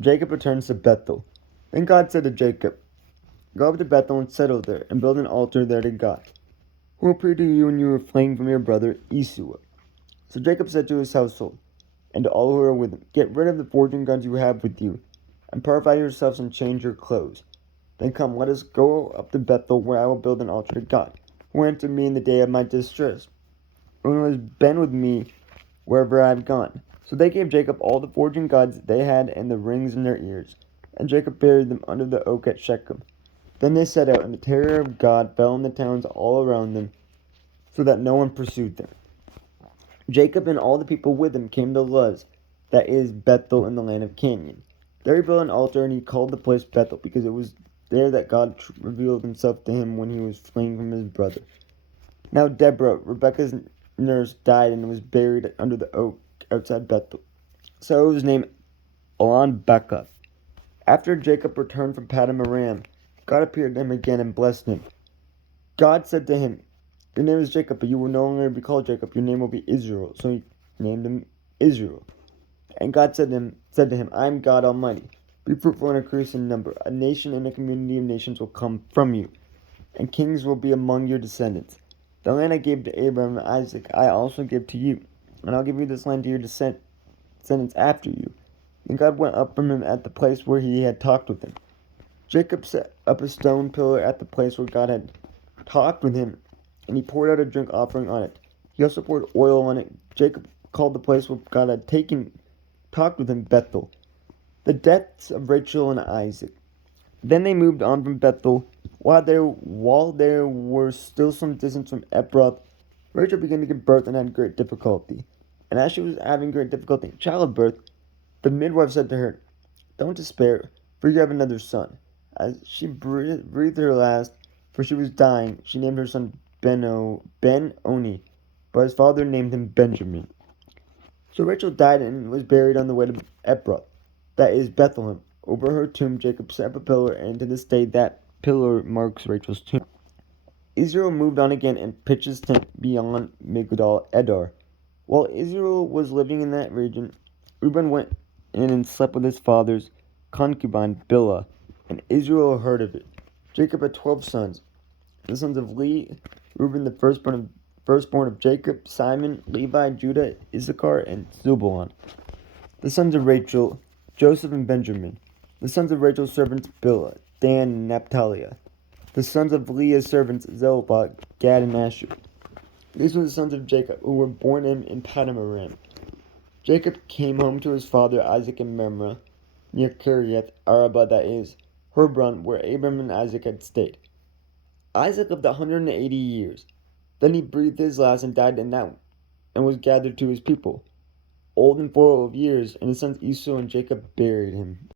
Jacob returns to Bethel. Then God said to Jacob, "Go up to Bethel and settle there, and build an altar there to God, who appeared to you when you were fleeing from your brother Esau." So Jacob said to his household, and to all who were with him, "Get rid of the forging guns you have with you, and purify yourselves and change your clothes. Then come, let us go up to Bethel, where I will build an altar to God, who answered me in the day of my distress, who has been with me wherever I have gone." So they gave Jacob all the forging gods they had and the rings in their ears, and Jacob buried them under the oak at Shechem. Then they set out, and the terror of God fell on the towns all around them, so that no one pursued them. Jacob and all the people with him came to Luz, that is Bethel in the land of Canaan. There he built an altar, and he called the place Bethel, because it was there that God revealed himself to him when he was fleeing from his brother. Now Deborah, Rebekah's nurse, died and was buried under the oak outside Bethel. So it was named Elon-Becca. After Jacob returned from Paddan Aram, God appeared to him again and blessed him. God said to him, "Your name is Jacob, but you will no longer be called Jacob. Your name will be Israel." So he named him Israel. And God said to him, "I am God Almighty. Be fruitful and increase in number. A nation and a community of nations will come from you, and kings will be among your descendants. The land I gave to Abraham and Isaac I also give to you, and I'll give you this land to your descendants after you." And God went up from him at the place where he had talked with him. Jacob set up a stone pillar at the place where God had talked with him, and he poured out a drink offering on it. He also poured oil on it. Jacob called the place where God had talked with him Bethel. The deaths of Rachel and Isaac. Then they moved on from Bethel. While there were still some distance from Ephrath, Rachel began to give birth and had great difficulty. And as she was having great difficulty in childbirth, the midwife said to her, "Don't despair, for you have another son." As she breathed her last, for she was dying, she named her son Ben-Oni, but his father named him Benjamin. So Rachel died and was buried on the way to Ephrath, that is Bethlehem. Over her tomb Jacob set up a pillar, and to this day that pillar marks Rachel's tomb. Israel moved on again and pitched his tent beyond Migdal Edar. While Israel was living in that region, Reuben went in and slept with his father's concubine Bilhah, and Israel heard of it. Jacob had 12 sons. The sons of Reuben the firstborn of Jacob, Simon, Levi, Judah, Issachar, and Zebulun. The sons of Rachel, Joseph and Benjamin. The sons of Rachel's servants, Bilhah, Dan, and Naphtali. The sons of Leah's servants, Zebulun, Gad, and Asher. These were the sons of Jacob, who were born in Paddan Aram. Jacob came home to his father Isaac in Mamre, near Kiriath Arba, that is, Hebron, where Abraham and Isaac had stayed. Isaac lived 180 years. Then he breathed his last and died and was gathered to his people, old and full of years, and his sons Esau and Jacob buried him.